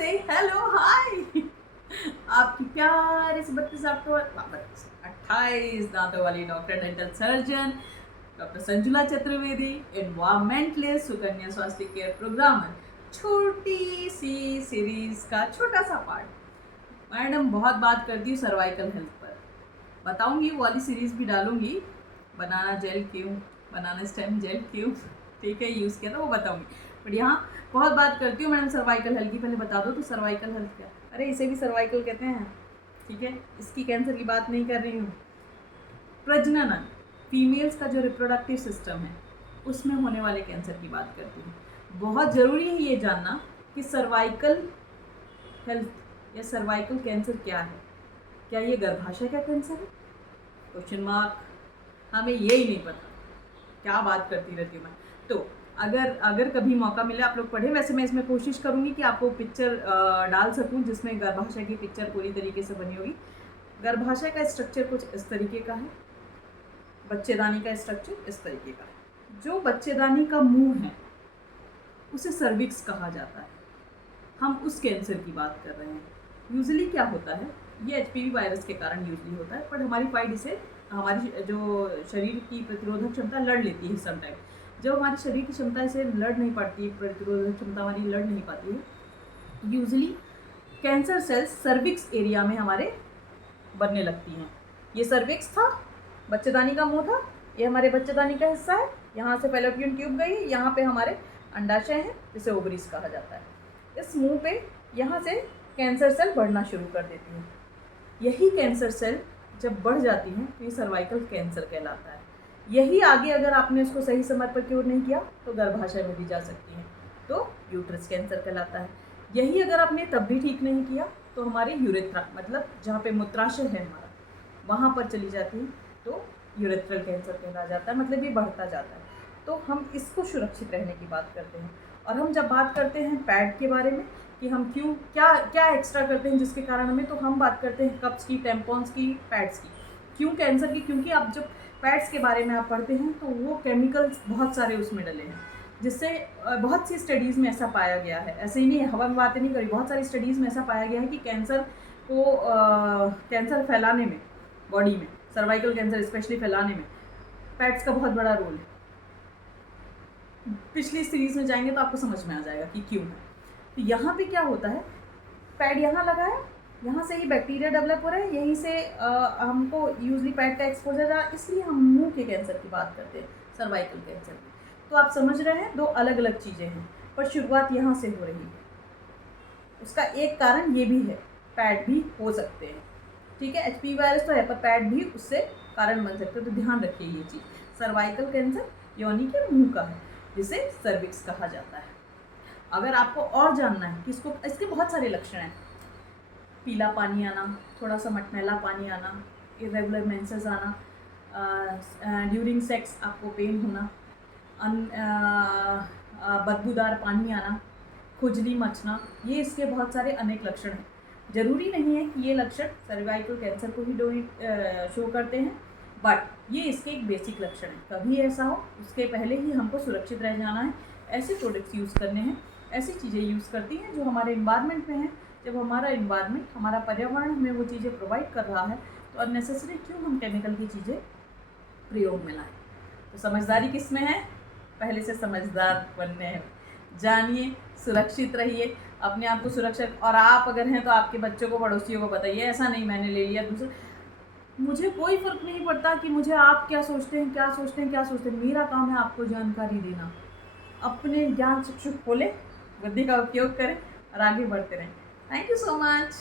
नमस्ते, हेलो, हाय। आपकी प्यारे से 28 दांतों वाली doctor dental surgeon doctor Sanjula Chaturvedi, environmentalist, Sukanya स्वास्थ्य केयर प्रोग्रामर। छोटी सी सीरीज का छोटा सा पार्ट। मैडम बहुत बात करती हूँ सर्वाइकल हेल्थ पर, बताऊंगी वो वाली सीरीज भी डालूंगी। बनाना जेल क्यों, बनाना स्टेम जेल क्यों, ठीक है, यूज़ किया था वो बताऊंगी। बट यहाँ बहुत बात करती हूँ मैडम सर्वाइकल हेल्थ की, पहले बता दो तो सर्वाइकल हेल्थ क्या। अरे इसे भी सर्वाइकल कहते हैं, ठीक है, इसकी कैंसर की बात नहीं कर रही हूँ। प्रजनन, फीमेल्स का जो रिप्रोडक्टिव सिस्टम है उसमें होने वाले कैंसर की बात करती हूँ। बहुत ज़रूरी है ये जानना कि सर्वाइकल हेल्थ या सर्वाइकल कैंसर क्या है। क्या ये गर्भाशय का कैंसर है? Question mark. हमें यही नहीं पता, क्या बात करती रहती हूँ मैं। तो अगर कभी मौका मिले आप लोग पढ़ें। वैसे मैं इसमें कोशिश करूँगी कि आपको पिक्चर डाल सकूँ जिसमें गर्भाशय की पिक्चर पूरी तरीके से बनी होगी। गर्भाशय का स्ट्रक्चर कुछ इस तरीके का है, बच्चेदानी का स्ट्रक्चर इस तरीके का है। जो बच्चेदानी का मुंह है उसे सर्विक्स कहा जाता है। हम उस कैंसर की बात कर रहे हैं। यूजुअली क्या होता है, ये HPV वायरस के कारण यूजुअली होता है, पर हमारी फाइट इसे, हमारी जो शरीर की प्रतिरोधक क्षमता लड़ लेती है समटाइम। जब हमारे शरीर की क्षमता इसे लड़ नहीं पाती, प्रतिरोधक क्षमता हमारी लड़ नहीं पाती है, usually cancer cells cervix area में हमारे बनने लगती हैं। ये सर्विक्स था, बच्चेदानी का मुंह था, ये हमारे बच्चेदानी का हिस्सा है। यहाँ से फैलोपियन ट्यूब गई, यहाँ पे हमारे अंडाशय हैं जिसे ओवरीज कहा जाता है। इस मुंह पे यहाँ से कैंसर सेल बढ़ना शुरू कर देती हैं। यही कैंसर सेल जब बढ़ जाती हैं तो ये सर्वाइकल कैंसर कहलाता है। यही आगे अगर आपने उसको सही समय पर क्योर नहीं किया तो गर्भाशय में भी जा सकती है, तो यूट्रस कैंसर कहलाता है। यही अगर आपने तब भी ठीक नहीं किया तो हमारे यूरेथ्रा, मतलब जहाँ पे मूत्राशय है हमारा, वहाँ पर चली जाती है तो यूरेथ्रल कैंसर कहला जाता है, मतलब ये बढ़ता जाता है। तो हम इसको सुरक्षित रहने की बात करते हैं। और हम जब बात करते हैं पैड के बारे में कि हम क्यों क्या क्या एक्स्ट्रा करते हैं जिसके कारण हमें, तो हम बात करते हैं कप्स की, टेम्पॉन्स की, पैड्स की। क्यों कैंसर की? क्योंकि आप जब पैड्स के बारे में आप पढ़ते हैं तो वो केमिकल्स बहुत सारे उसमें डले हैं, जिससे बहुत सी स्टडीज़ में ऐसा पाया गया है। ऐसे ही नहीं, हवा में बातें नहीं करी, बहुत सारी स्टडीज़ में ऐसा पाया गया है कि कैंसर को कैंसर फैलाने में, बॉडी में सर्वाइकल कैंसर स्पेशली फैलाने में पैड्स का बहुत बड़ा रोल है। पिछली सीरीज में जाएंगे तो आपको समझ में आ जाएगा कि क्यों है। तो यहाँ पे क्या होता है, पैड यहाँ लगा है, यहाँ से ही बैक्टीरिया डेवलप हो रहा है, यहीं से हमको यूजली पैड का एक्सपोजर रहा, इसलिए हम मुंह के कैंसर की बात करते हैं, सर्वाइकल कैंसर की। तो आप समझ रहे हैं, दो अलग अलग चीज़ें हैं, पर शुरुआत यहाँ से हो रही है। उसका एक कारण ये भी है, पैड भी हो सकते हैं, ठीक है। HPV वायरस तो है पर पैड भी उससे कारण बन सकते हैं, तो ध्यान रखिए ये चीज़। सर्वाइकल कैंसर योनि के मुंह का है जिसे सर्विक्स कहा जाता है। अगर आपको और जानना है कि इसके बहुत सारे लक्षण हैं, पीला पानी आना, थोड़ा सा मटमैला पानी आना, इरेगुलर मेंसेस आना, ड्यूरिंग सेक्स आपको पेन होना, बदबूदार पानी आना, खुजली मचना, ये इसके बहुत सारे अनेक लक्षण हैं। ज़रूरी नहीं है कि ये लक्षण सर्वाइकल कैंसर को ही शो करते हैं, बट ये इसके एक बेसिक लक्षण हैं। कभी ऐसा हो उसके पहले ही हमको सुरक्षित रह जाना है, ऐसे प्रोडक्ट्स यूज़ करने हैं, ऐसी चीज़ें यूज़ करती हैं जो हमारे इन्वायरमेंट में हैं। जब हमारा इन्वायरमेंट, हमारा पर्यावरण हमें वो चीज़ें प्रोवाइड कर रहा है तो अननेसेसरी क्यों हम केमिकल की चीज़ें प्रयोग में लाएँ। तो समझदारी किस में है? पहले से समझदार बनने हैं। जानिए, सुरक्षित रहिए, अपने आप को सुरक्षित, और आप अगर हैं तो आपके बच्चों को, पड़ोसियों को बताइए। ऐसा नहीं मैंने ले लिया दूसरा, मुझे कोई फ़र्क नहीं पड़ता कि मुझे आप क्या सोचते हैं, क्या सोचते हैं, क्या सोचते हैं। मेरा काम है आपको जानकारी देना। अपने ज्ञान चक्षु खोलें, बुद्धि का उपयोग करें और आगे बढ़ते रहें। Thank you so much.